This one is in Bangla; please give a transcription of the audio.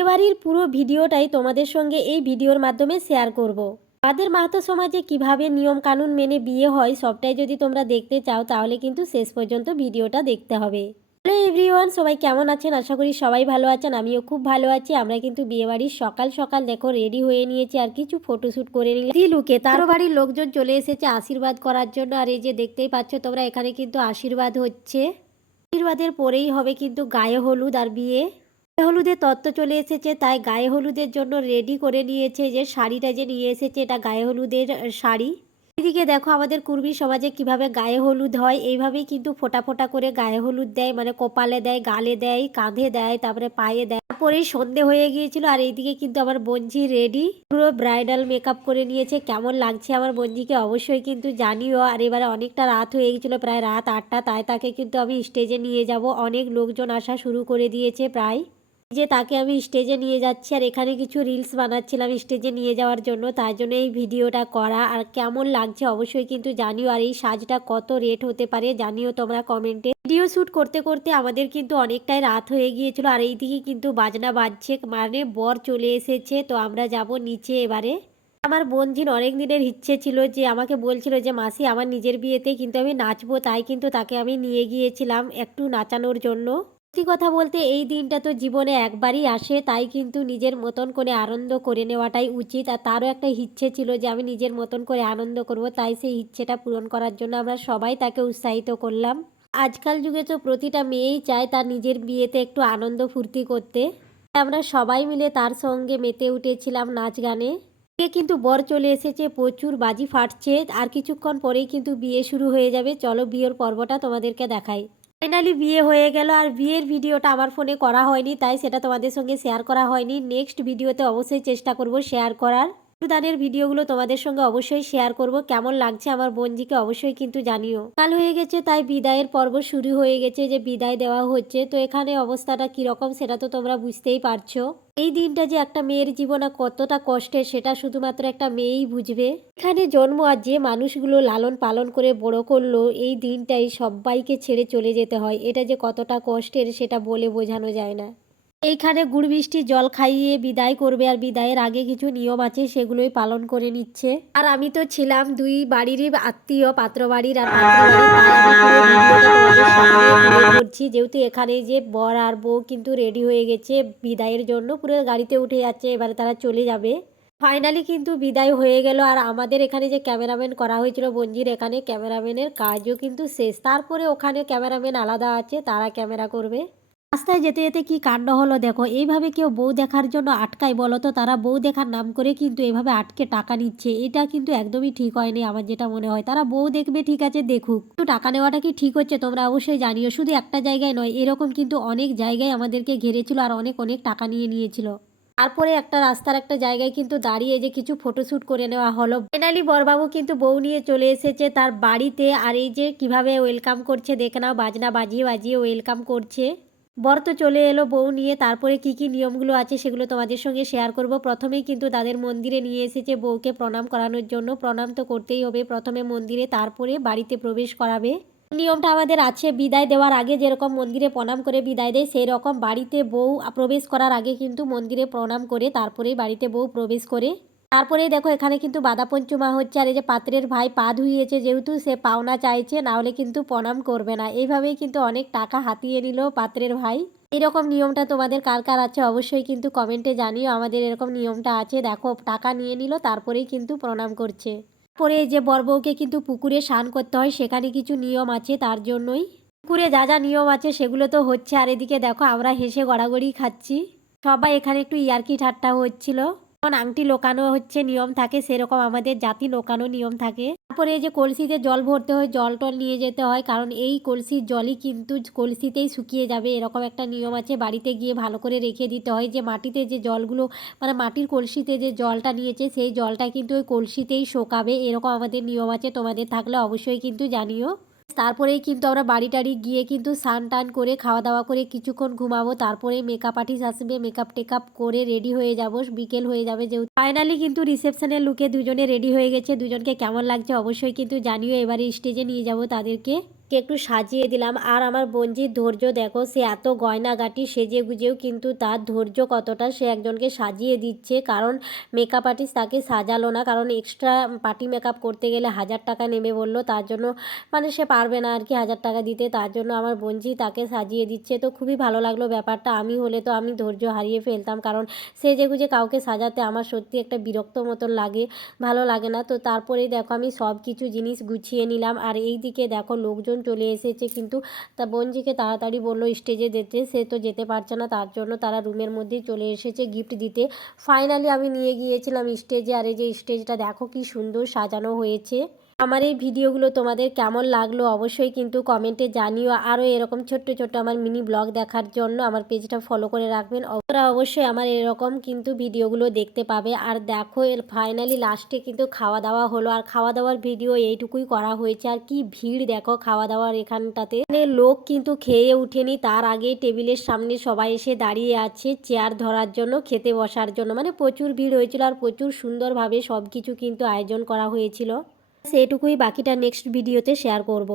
বিয়েবাড়ির পুরো ভিডিওটাই তোমাদের সঙ্গে এই ভিডিওর মাধ্যমে শেয়ার করব। আমাদের মাহাতো সমাজে কিভাবে নিয়ম কানুন মেনে বিয়ে হয় সবটাই যদি তোমরা দেখতে চাও তাহলে কিন্তু শেষ পর্যন্ত ভিডিওটা দেখতে হবে। হ্যালো এভরিওয়ান, সবাই কেমন আছেন? আশা করি সবাই ভালো আছেন, আমিও খুব ভালো আছি। আমরা কিন্তু বিয়েবাড়ির সকাল সকাল দেখো রেডি হয়ে নিয়েছি আর কিছু ফটোশ্যুট করে নিলাম লুকে। তার বাড়ির লোকজন চলে এসেছে আশীর্বাদ করার জন্য। আর এই যে দেখতেই পাচ্ছ তোমরা, এখানে কিন্তু আশীর্বাদ হচ্ছে। আশীর্বাদের পরেই হবে কিন্তু গায়ে হলুদ আর বিয়ে। গায়ে হলুদের তত্ত্ব চলে এসেছে, তাই গায়ে হলুদের জন্য রেডি করে নিয়েছে। যে শাড়িটা যে নিয়ে এসেছে এটা গায়ে হলুদের শাড়ি। এদিকে দেখো আমাদের কুর্মী সমাজে কিভাবে গায়ে হলুদ হয়, এইভাবেই কিন্তু ফোঁটা ফোঁটা করে গায়ে হলুদ দেয়, মানে কপালে দেয়, গালে দেয়, কাঁধে দেয়, তারপরে পায়ে দেয়। তারপরেই সন্ধে হয়ে গিয়েছিল। আর এইদিকে কিন্তু আমার বোনঝি রেডি, পুরো ব্রাইডাল মেকআপ করে নিয়েছে। কেমন লাগছে আমার বোনঝিকে অবশ্যই কিন্তু জানিও। আর এবারে অনেকটা রাত হয়ে গেছিলো, প্রায় রাত 8টা, তাই তাকে কিন্তু আমি স্টেজে নিয়ে যাব। অনেক লোকজন আসা শুরু করে দিয়েছে প্রায়। যে তাকে আমি স্টেজে নিয়ে যাচ্ছি আর এখানে কিছু রিলস বানাচ্ছিলাম স্টেজে নিয়ে যাওয়ার জন্য, তাই জন্য এই ভিডিওটা করা। আর কেমন লাগছে অবশ্যই কিন্তু জানিও। আর এই সাজটা কত রেট হতে পারে জানিও তোমরা কমেন্টে। ভিডিও শ্যুট করতে করতে আমাদের কিন্তু অনেকটাই রাত হয়ে গিয়েছিল। আর এইদিকে কিন্তু বাজনা বাজছে, মানে বর চলে এসেছে। তো আমরা যাব নিচে এবারে। আমার বোনঝির অনেক দিনের ইচ্ছে ছিল, যে আমাকে বলছিল যে মাসি আমার নিজের বিয়েতে কিন্তু আমি নাচবো, তাই কিন্তু তাকে আমি নিয়ে গিয়েছিলাম একটু নাচানোর জন্য। সত্যি কথা বলতে এই দিনটা তো জীবনে একবারই আসে, তাই কিন্তু নিজের মতন করে আনন্দ করে নেওয়াটাই উচিত। আর তারও একটা ইচ্ছে ছিল যে আমি নিজের মতন করে আনন্দ করব, তাই সেই ইচ্ছেটা পূরণ করার জন্য আমরা সবাই তাকে উৎসাহিত করলাম। আজকাল যুগে তো প্রতিটা মেয়েই চায় তার নিজের বিয়েতে একটু আনন্দ ফুর্তি করতে। আমরা সবাই মিলে তার সঙ্গে মেতে উঠেছিলাম নাচ গানে। কিন্তু বর চলে এসেছে, প্রচুর বাজি ফাটছে। আর কিছুক্ষণ পরেই কিন্তু বিয়ে শুরু হয়ে যাবে। চলো বিয়ের পর্বটা তোমাদেরকে দেখাই। ফাইনালি বিয়ে হয়ে গেল। আর বিয়ের ভিডিওটা আমার ফোনে করা হয়নি, তাই সেটা তোমাদের সঙ্গে শেয়ার করা হয়নি। নেক্সট ভিডিওতে অবশ্যই চেষ্টা করব শেয়ার করার। দানের ভিডিওগুলো তোমাদের সঙ্গে অবশ্যই শেয়ার করব। কেমন লাগছে আমার বোনজিকে অবশ্যই কিন্তু জানিও। কাল হয়ে গেছে, তাই বিদায়ের পর্ব শুরু হয়ে গেছে, যে বিদায় দেওয়া হচ্ছে। তো এখানে অবস্থাটা কীরকম সেটা তো তোমরা বুঝতেই পারছো। এই দিনটা যে একটা মেয়ের জীবনে কতটা কষ্টের সেটা শুধুমাত্র একটা মেয়েই বুঝবে। এখানে জন্ম আর যে মানুষগুলো লালন পালন করে বড় করলো, এই দিনটাই সবাইকে ছেড়ে চলে যেতে হয়। এটা যে কতটা কষ্টের সেটা বলে বোঝানো যায় না। এইখানে গুড় মিষ্টি জল খাইয়ে বিদায় করবে। আর বিদায়ের আগে কিছু নিয়ম আছে, সেগুলোই পালন করে নিচ্ছে। আর আমি তো ছিলাম দুই বাড়িরই আত্মীয়, পাত্র বাড়ির আর পাত্র বাড়ির, তাই আমি পুরো ভিডিওটা তোমাদের সামনে তুলে ধরছি। যেহেতু এখানে যে বর আর বউ কিন্তু রেডি হয়ে গেছে বিদায়ের জন্য, পুরো গাড়িতে উঠে যাচ্ছে, এবারে তারা চলে যাবে। ফাইনালি কিন্তু বিদায় হয়ে গেল। আর আমাদের এখানে যে ক্যামেরাম্যান করা হয়েছিল বোনজির, এখানে ক্যামেরাম্যানের কাজও কিন্তু শেষ। তারপরে ওখানে ক্যামেরাম্যান আলাদা আছে, তারা ক্যামেরা করবে। রাস্তায় যেতে যেতে কি কাণ্ড হলো দেখো। এইভাবে কেউ বউ দেখার জন্য আটকায় বলো তো? তারা বউ দেখার নাম করে কিন্তু এভাবে আটকে টাকা নিচ্ছে। এটা কিন্তু একদমই ঠিক হয়নি আমার যেটা মনে হয়। তারা বউ দেখবে, ঠিক আছে দেখুক, একটু টাকা নেওয়াটা কি ঠিক হচ্ছে? তোমরা অবশ্যই জানিও। শুধু একটা জায়গায় নয়, এরকম কিন্তু অনেক জায়গায় আমাদেরকে ঘিরেছিল আর অনেক অনেক টাকা নিয়ে নিয়েছিল। তারপরে একটা রাস্তার একটা জায়গায় কিন্তু দাঁড়িয়ে যে কিছু ফটোশ্যুট করে নেওয়া হলো। ফাইনালি বরবাবু কিন্তু বউ নিয়ে চলে এসেছে তার বাড়িতে। আর এই যে কিভাবে ওয়েলকাম করছে দেখে নাও, বাজনা বাজিয়ে বাজিয়ে ওয়েলকাম করছে। বর তো চলে এলো বউ নিয়ে। তারপরে কি কি নিয়মগুলো আছে সেগুলো তোমাদের সঙ্গে শেয়ার করব। প্রথমেই কিন্তু তাদের মন্দিরে নিয়ে এসেছে বউকে প্রণাম করানোর জন্য। প্রণাম তো করতেই হবে প্রথমে মন্দিরে, তারপরে বাড়িতে প্রবেশ করাবে। নিয়মটা আমাদের আছে, বিদায় দেওয়ার আগে যেরকম মন্দিরে প্রণাম করে বিদায় দেয়, সেই রকম বাড়িতে বউ প্রবেশ করার আগে কিন্তু মন্দিরে প্রণাম করে তারপরেই বাড়িতে বউ প্রবেশ করে। তারপরে দেখো এখানে কিন্তু বাধা পঞ্চমা হচ্ছে। আর এই যে পাত্রের ভাই পা ধুইয়েছে, যেহেতু সে পাওনা চাইছে, না হলে কিন্তু প্রণাম করবে না। এইভাবেই কিন্তু অনেক টাকা হাতিয়ে নিল পাত্রের ভাই। এরকম নিয়মটা তোমাদের কার কার আছে অবশ্যই কিন্তু কমেন্টে জানিও। আমাদের এরকম নিয়মটা আছে, দেখো টাকা নিয়ে নিল তারপরেই কিন্তু প্রণাম করছে। পরে যে বর বউকে কিন্তু পুকুরে স্নান করতে হয়, সেখানে কিছু নিয়ম আছে, তার জন্যই পুকুরে যা যা নিয়ম আছে সেগুলো তো হচ্ছে। আর এদিকে দেখো আমরা হেসে গড়াগড়ি খাচ্ছি। সবাই এখানে একটু ইয়ার্কি ঠাট্টা হচ্ছিল। যেমন আংটি লোকানো হচ্ছে নিয়ম থাকে, সেরকম আমাদের জাতি লোকানো নিয়ম থাকে। তারপরে এই যে কলসিতে জল ভরতে হয়, জল টল নিয়ে যেতে হয়, কারণ এই কলসির জলই কিন্তু কলসিতেই শুকিয়ে যাবে, এরকম একটা নিয়ম আছে। বাড়িতে গিয়ে ভালো করে রেখে দিতে হয়, যে মাটিতে যে জলগুলো, মানে মাটির কলসিতে যে জলটা নিয়েছে সেই জলটা কিন্তু ওই কলসিতেই শোকাবে, এরকম আমাদের নিয়ম আছে। তোমাদের থাকলে অবশ্যই কিন্তু জানিও। তারপরেই কিন্তু আমরা বাড়ি টাড়ি গিয়ে কিন্তু স্নান টান করে খাওয়া দাওয়া করে কিছুক্ষণ ঘুমাবো। তারপরে মেকআপ আর্টিস্ট আসবে, মেকআপ টেকআপ করে রেডি হয়ে যাব, বিকেল হয়ে যাবে যেহেতু। ফাইনালি কিন্তু রিসেপশনের লুকে দুজনে রেডি হয়ে গেছে। দুজনকে কেমন লাগছে অবশ্যই কিন্তু জানিও। এবারে স্টেজে নিয়ে যাব তাদেরকে। কে একটু সাজিয়ে দিলাম। আর আমার বোনঝির ধৈর্য দেখো, সে এত গয়নাগাটি সেজে গুজেও কিন্তু তার ধৈর্য কতটা, সে একজনকে সাজিয়ে দিচ্ছে। কারণ মেকআপ আর্টিস্ট তাকে সাজালো না, কারণ এক্সট্রা পার্টি মেকআপ করতে গেলে 1000 টাকা নেবে বললো, তার জন্য মানে সে পারবে না আর কি 1000 টাকা দিতে, তার জন্য আমার বোনঝি তাকে সাজিয়ে দিচ্ছে। তো খুবই ভালো লাগলো ব্যাপারটা। আমি হলে তো আমি ধৈর্য হারিয়ে ফেলতাম, কারণ সেজে গুজে কাউকে সাজাতে আমার সত্যি একটা বিরক্ত মতন লাগে, ভালো লাগে না। তো তারপরেই দেখো আমি সব কিছু জিনিস গুছিয়ে নিলাম। আর এই দিকে দেখো লোকজন চলে এসেছে, কিন্তু তা বোনজিকে তাড়াতাড়ি বললো স্টেজে যেতে, সে তো যেতে পারছে না, তার জন্য তারা রুমের মধ্যেই চলে এসেছে গিফট দিতে। ফাইনালি আমি নিয়ে গিয়েছিলাম স্টেজে। আর এই যে স্টেজটা দেখো কি সুন্দর সাজানো হয়েছে। আমার এই ভিডিওগুলো তোমাদের কেমন লাগলো অবশ্যই কিন্তু কমেন্টে জানিও। আরও এরকম ছোট্ট ছোট্ট আমার মিনি ব্লগ দেখার জন্য আমার পেজটা ফলো করে রাখবেন। ওরা অবশ্যই আমার এরকম কিন্তু ভিডিওগুলো দেখতে পাবে। আর দেখো এর ফাইনালি লাস্টে কিন্তু খাওয়া দাওয়া হলো, আর খাওয়া দাওয়ার ভিডিও এইটুকুই করা হয়েছে। আর কি ভিড় দেখো খাওয়া দাওয়ার এখানটাতে, মানে লোক কিন্তু খেয়ে উঠেনি, তার আগেই টেবিলের সামনে সবাই এসে দাঁড়িয়ে আছে চেয়ার ধরার জন্য, খেতে বসার জন্য। মানে প্রচুর ভিড় হয়েছিল, আর প্রচুর সুন্দরভাবে সব কিছু কিন্তু আয়োজন করা হয়েছিল। সেটুকুই, বাকিটা নেক্সট ভিডিওতে শেয়ার করব।